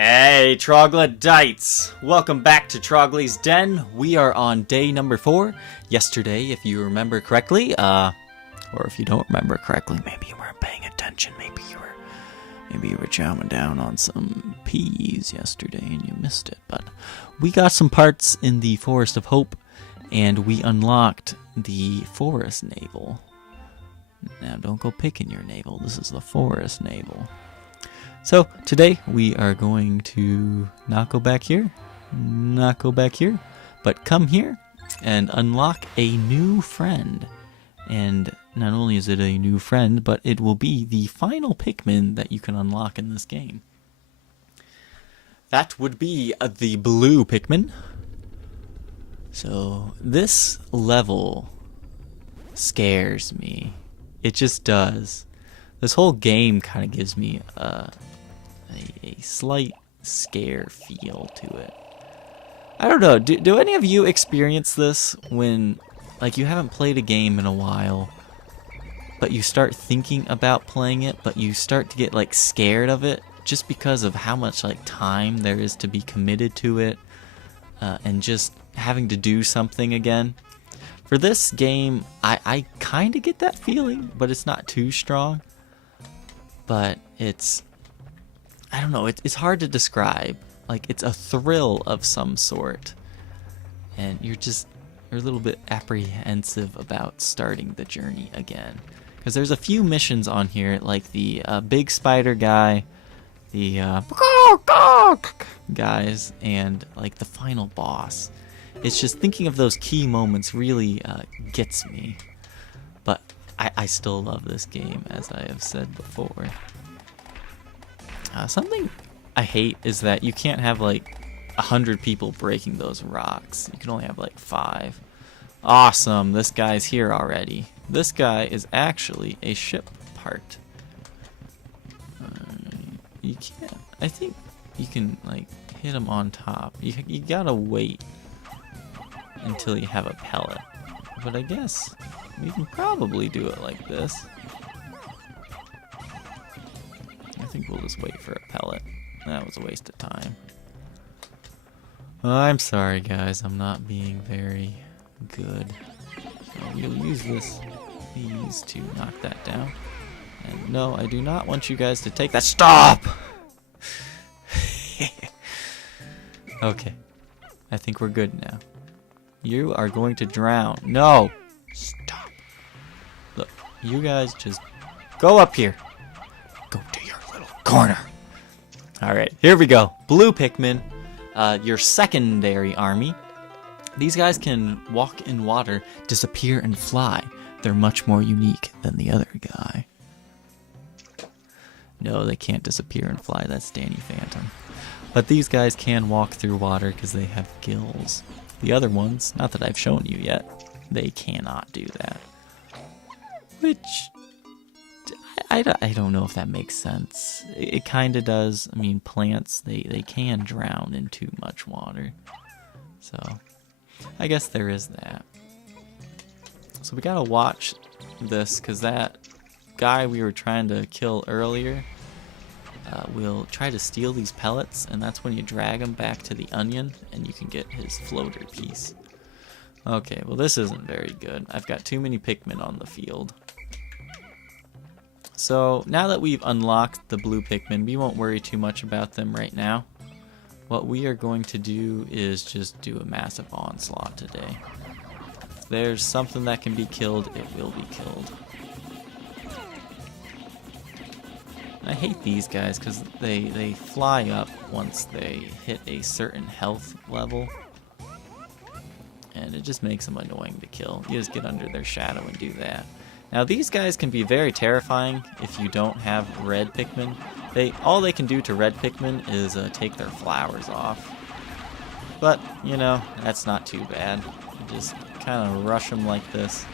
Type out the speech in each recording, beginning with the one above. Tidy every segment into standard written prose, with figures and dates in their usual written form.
Hey, troglodytes! Welcome back to Trogly's Den. We are on day number 4. Yesterday, if you remember correctly, or if you don't remember correctly, maybe you weren't paying attention. Maybe you were chowing down on some peas yesterday and you missed it. But we got some parts in the Forest of Hope, and we unlocked the Forest Navel. Now, don't go picking your navel. This is the Forest Navel. So, today we are going to not go back here, but come here and unlock a new friend. And not only is it a new friend, but it will be the final Pikmin that you can unlock in this game. That would be the blue Pikmin. So, this level scares me. It just does. This whole game kind of gives me a slight scare feel to it. I don't know, do any of you experience this when, like, you haven't played a game in a while, but you start thinking about playing it, but you start to get, like, scared of it just because of how much, like, time there is to be committed to it, and just having to do something again? For this game, I kind of get that feeling, but it's not too strong. But it's, I don't know, it's hard to describe. Like, it's a thrill of some sort. And you're a little bit apprehensive about starting the journey again. Because there's a few missions on here, like the big spider guy, the guys, and like the final boss. It's just thinking of those key moments really gets me. But I still love this game, as I have said before. Something I hate is that you can't have like 100 people breaking those rocks. You can only have like 5. Awesome, this guy's here already. This guy is actually a ship part. You can't. I think you can like hit him on top. You gotta wait until you have a pellet. But I guess we can probably do it like this. I think we'll just wait for a pellet. That was a waste of time. I'm sorry, guys. I'm not being very good. So we'll use these to knock that down. And no, I do not want you guys to take that. Stop! Okay. I think we're good now. You are going to drown. No! Stop. Look, you guys just go up here. Go to your little corner. Alright, here we go. Blue Pikmin, your secondary army. These guys can walk in water, disappear, and fly. They're much more unique than the other guy. No, they can't disappear and fly. That's Danny Phantom. But these guys can walk through water because they have gills. The other ones, not that I've shown you yet, they cannot do that. Which, I don't know if that makes sense. It kind of does. I mean, plants, they can drown in too much water. So, I guess there is that. So we gotta watch this, because that guy we were trying to kill earlier will try to steal these pellets, and that's when you drag him back to the onion, and you can get his floater piece. Okay, well this isn't very good. I've got too many Pikmin on the field. So, now that we've unlocked the blue Pikmin, we won't worry too much about them right now. What we are going to do is just do a massive onslaught today. If there's something that can be killed, it will be killed. I hate these guys because they fly up once they hit a certain health level. And it just makes them annoying to kill. You just get under their shadow and do that. Now these guys can be very terrifying if you don't have red Pikmin. All they can do to red Pikmin is take their flowers off. But, you know, that's not too bad. You just kind of rush them like this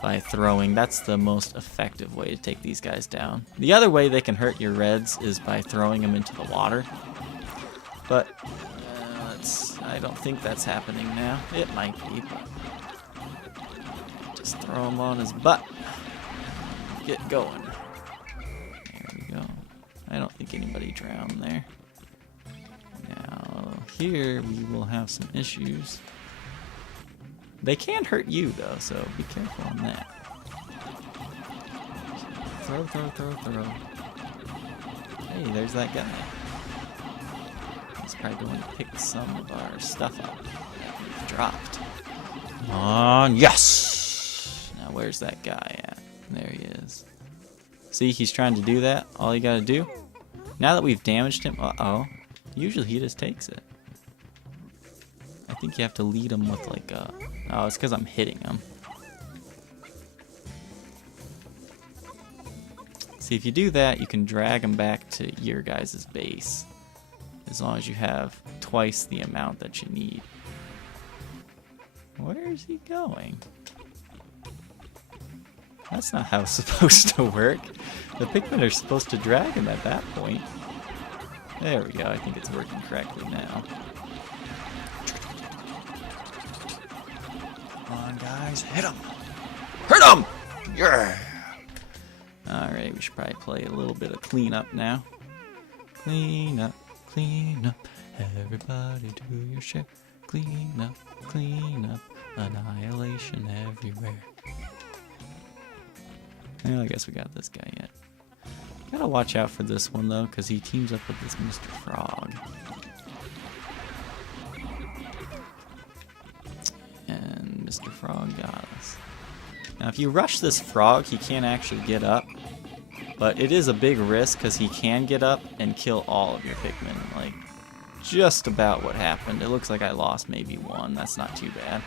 by throwing. That's the most effective way to take these guys down. The other way they can hurt your reds is by throwing them into the water. But I don't think that's happening now. It might be, but just throw him on his butt. Get going. There we go. I don't think anybody drowned there. here we will have some issues. They can hurt you though, so be careful on that. Throw, throw, throw, throw. Hey, there's that guy. He's probably going to pick some of our stuff up that we've dropped. Come on, yes! Now where's that guy at? There he is. See, he's trying to do that. All you gotta do, now that we've damaged him, uh-oh, usually he just takes it. I think you have to lead him with like a, oh, it's because I'm hitting him. See, if you do that, you can drag him back to your guys' base. As long as you have twice the amount that you need. Where is he going? That's not how it's supposed to work. The Pikmin are supposed to drag him at that point. There we go, I think it's working correctly now. Come on, guys, hit him! Hit him! Yeah! Alright, we should probably play a little bit of cleanup now. Clean up, everybody do your share. Clean up, annihilation everywhere. Well, I guess we got this guy yet. Gotta watch out for this one though, because he teams up with this Mr. Frog. And Mr. Frog got us. Now if you rush this frog, he can't actually get up. But it is a big risk because he can get up and kill all of your Pikmin. Like, just about what happened. It looks like I lost maybe one. That's not too bad.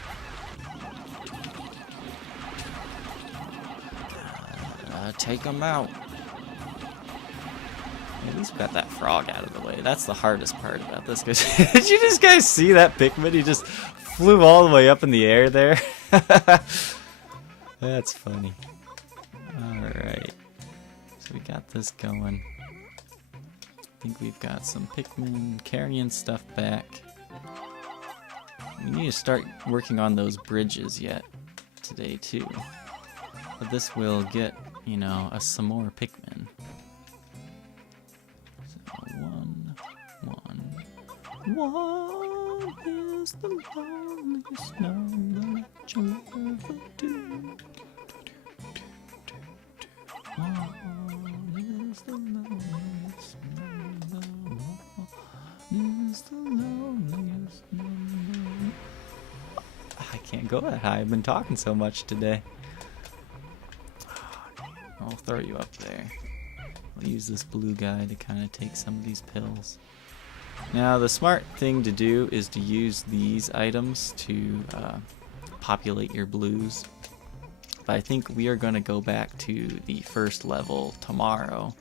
Take him out. At least we got that frog out of the way. That's the hardest part about this. Did you just guys see that Pikmin? He just flew all the way up in the air there. That's funny. Alright. So we got this going. I think we've got some Pikmin carrying stuff back. We need to start working on those bridges yet today too. But this will get, you know, us some more Pikmin. So one is the loneliest number that you'll ever do. One is the loneliest number. One is the loneliest number. I can't go that high. I've been talking so much today. I'll throw you up there. I'll use this blue guy to kind of take some of these pills. Now the smart thing to do is to use these items to populate your blues. But I think we are going to go back to the first level tomorrow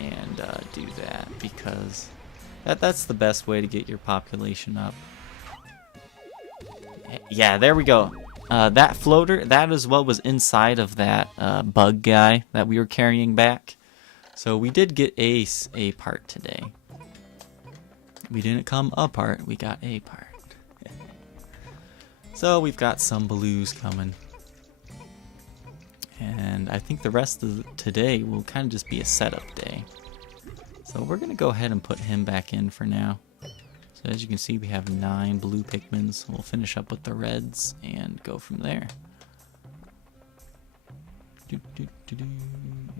and do that, because that's the best way to get your population up. Yeah, there we go. That floater, that is what was inside of that bug guy that we were carrying back. So we did get a part today. We didn't come apart, we got a part. So we've got some blues coming. And I think the rest of today will kind of just be a setup day. So we're going to go ahead and put him back in for now. So as you can see, we have 9 blue Pikmins. We'll finish up with the reds and go from there.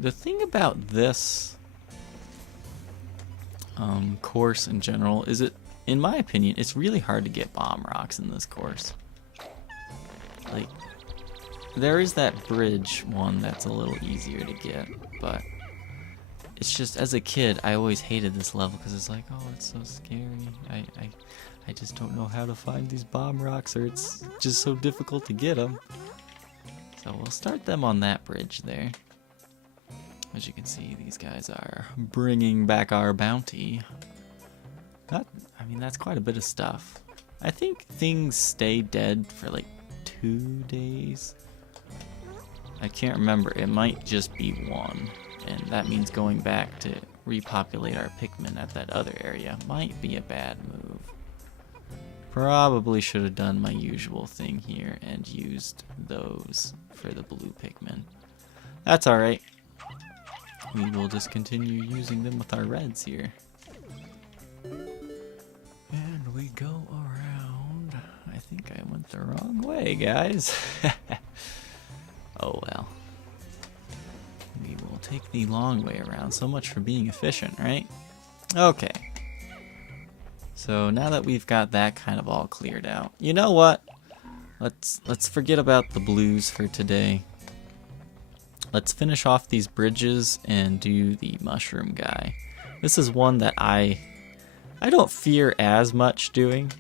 The thing about this course in general is in my opinion, it's really hard to get bomb rocks in this course. Like, there is that bridge one that's a little easier to get, but it's just, as a kid, I always hated this level because it's like, oh, it's so scary. I just don't know how to find these bomb rocks, or it's just so difficult to get them. So we'll start them on that bridge there. As you can see, these guys are bringing back our bounty. I mean, that's quite a bit of stuff. I think things stay dead for like 2 days. I can't remember. It might just be 1. And that means going back to repopulate our Pikmin at that other area might be a bad move. Probably should have done my usual thing here and used those for the blue Pikmin. That's alright. We will just continue using them with our reds here. we go around? I think I went the wrong way, guys. Oh well. We will take the long way around. So much for being efficient, right? Okay. So now that we've got that kind of all cleared out, you know what? Let's forget about the blues for today. Let's finish off these bridges and do the mushroom guy. This is one that I don't fear as much doing,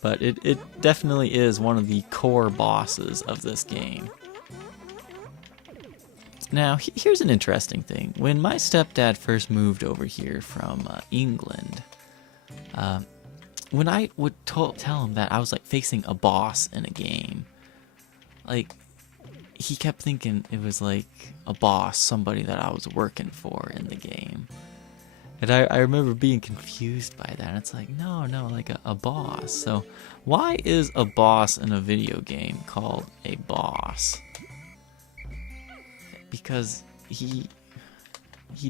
but it definitely is one of the core bosses of this game. Now, here's an interesting thing. When my stepdad first moved over here from England, when I would tell him that I was like facing a boss in a game, like he kept thinking it was like a boss, somebody that I was working for in the game. And I remember being confused by that. It's like, no, like a boss. So why is a boss in a video game called a boss? Because he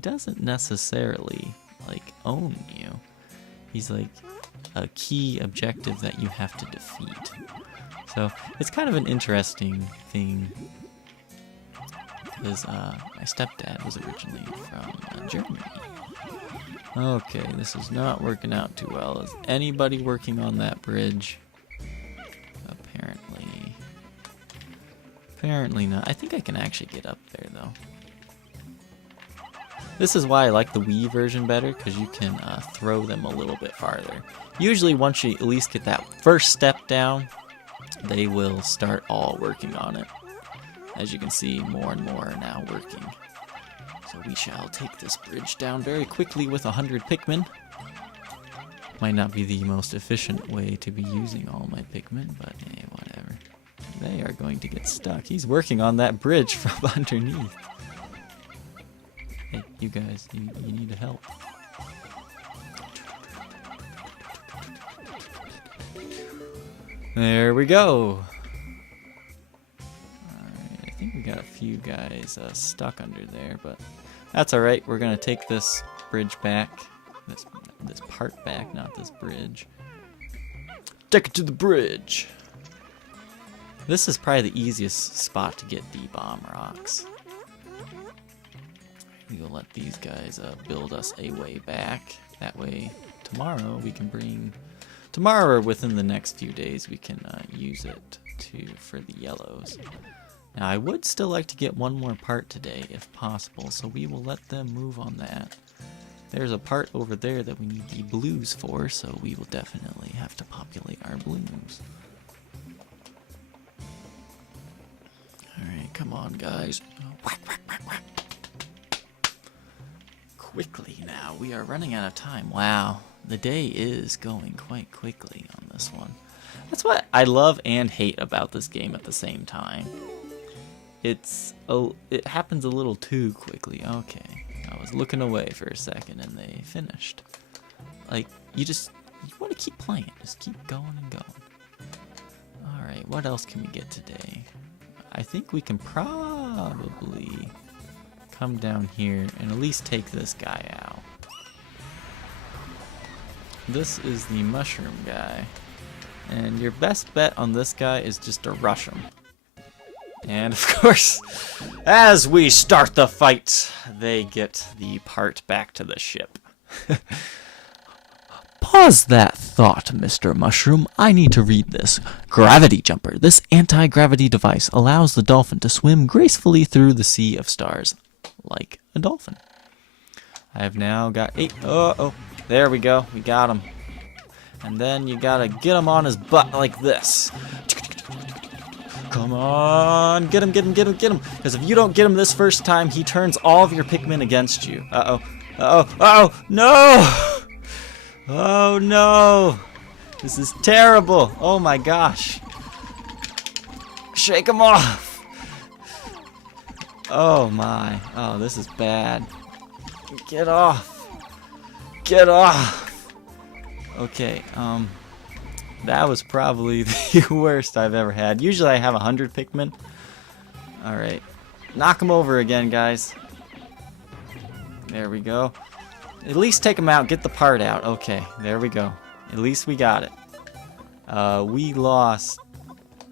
doesn't necessarily like own you. He's like a key objective that you have to defeat. So it's kind of an interesting thing, because my stepdad was originally from Germany. Okay, this is not working out too well. Is anybody working on that bridge? Apparently not. I think I can actually get up there though. This is why I like the Wii version better, because you can throw them a little bit farther. Usually once you at least get that first step down, they will start all working on it. As you can see, more and more are now working. So we shall take this bridge down very quickly with 100 Pikmin. Might not be the most efficient way to be using all my Pikmin, but hey, whatever. They are going to get stuck. He's working on that bridge from underneath. Hey, you guys, you need help. There we go. Alright, I think we got a few guys stuck under there, but that's alright. We're going to take this bridge back. This part back, not this bridge. Take it to the bridge. This is probably the easiest spot to get the bomb rocks. We will let these guys build us a way back. That way, tomorrow we can bring... Tomorrow or within the next few days, we can use it for the yellows. Now, I would still like to get one more part today, if possible, so we will let them move on that. There's a part over there that we need the blues for, so we will definitely have to populate our blues. Alright, come on, guys. Whack, whack, whack, whack. Quickly now, we are running out of time. Wow, the day is going quite quickly on this one. That's what I love and hate about this game at the same time. It happens a little too quickly. Okay, I was looking away for a second and they finished. Like, you want to keep playing, just keep going and going. Alright, what else can we get today? I think we can probably come down here and at least take this guy out. This is the mushroom guy. And your best bet on this guy is just to rush him. And of course, as we start the fight, they get the part back to the ship. Pause that thought, Mr. Mushroom. I need to read this. Gravity Jumper. This anti-gravity device allows the dolphin to swim gracefully through the sea of stars, like a dolphin. I have now got 8. Oh, there we go. We got him. And then you gotta get him on his butt like this. Come on, get him. Because if you don't get him this first time, he turns all of your Pikmin against you. Oh, no! Oh no! This is terrible! Oh my gosh! Shake him off! Oh my. Oh, this is bad. Get off! Get off! Okay, that was probably the worst I've ever had. Usually I have 100 Pikmin. Alright. Knock him over again, guys. There we go. At least take him out. Get the part out. Okay, there we go. At least we got it. We lost...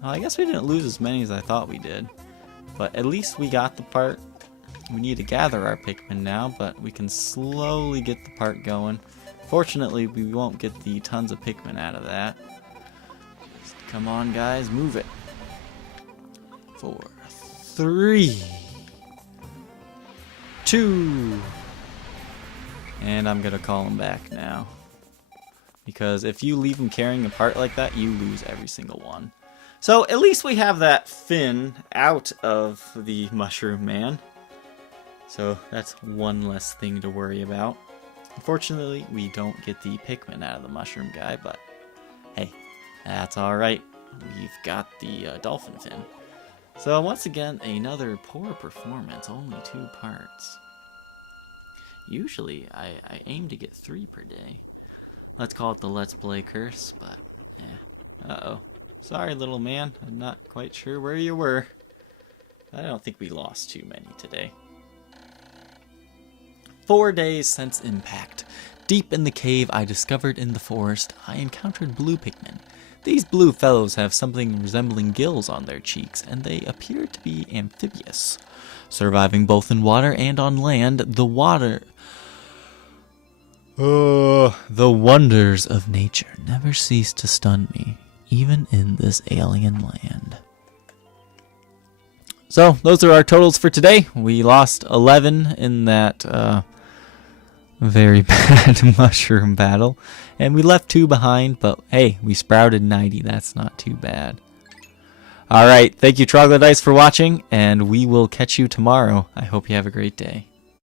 Well, I guess we didn't lose as many as I thought we did. But at least we got the part. We need to gather our Pikmin now, but we can slowly get the part going. Fortunately, we won't get the tons of Pikmin out of that. Just come on, guys, move it. 4, 3, 2, and I'm gonna call him back now. Because if you leave him carrying a part like that, you lose every single one. So at least we have that fin out of the Mushroom Man. So that's one less thing to worry about. Unfortunately, we don't get the Pikmin out of the Mushroom Guy, but hey, that's alright. We've got the Dolphin Fin. So once again, another poor performance, only 2 parts. Usually, I aim to get 3 per day. Let's call it the Let's Play curse, but uh-oh. Sorry, little man. I'm not quite sure where you were. I don't think we lost too many today. 4 days since impact. Deep in the cave I discovered in the forest, I encountered blue Pikmin. These blue fellows have something resembling gills on their cheeks, and they appear to be amphibious. Surviving both in water and on land, the wonders of nature never cease to stun me, even in this alien land. So, those are our totals for today. We lost 11 in that very bad mushroom battle, and we left 2 behind, but hey, we sprouted 90. That's not too bad. Alright, thank you Troglodytes for watching, and we will catch you tomorrow. I hope you have a great day.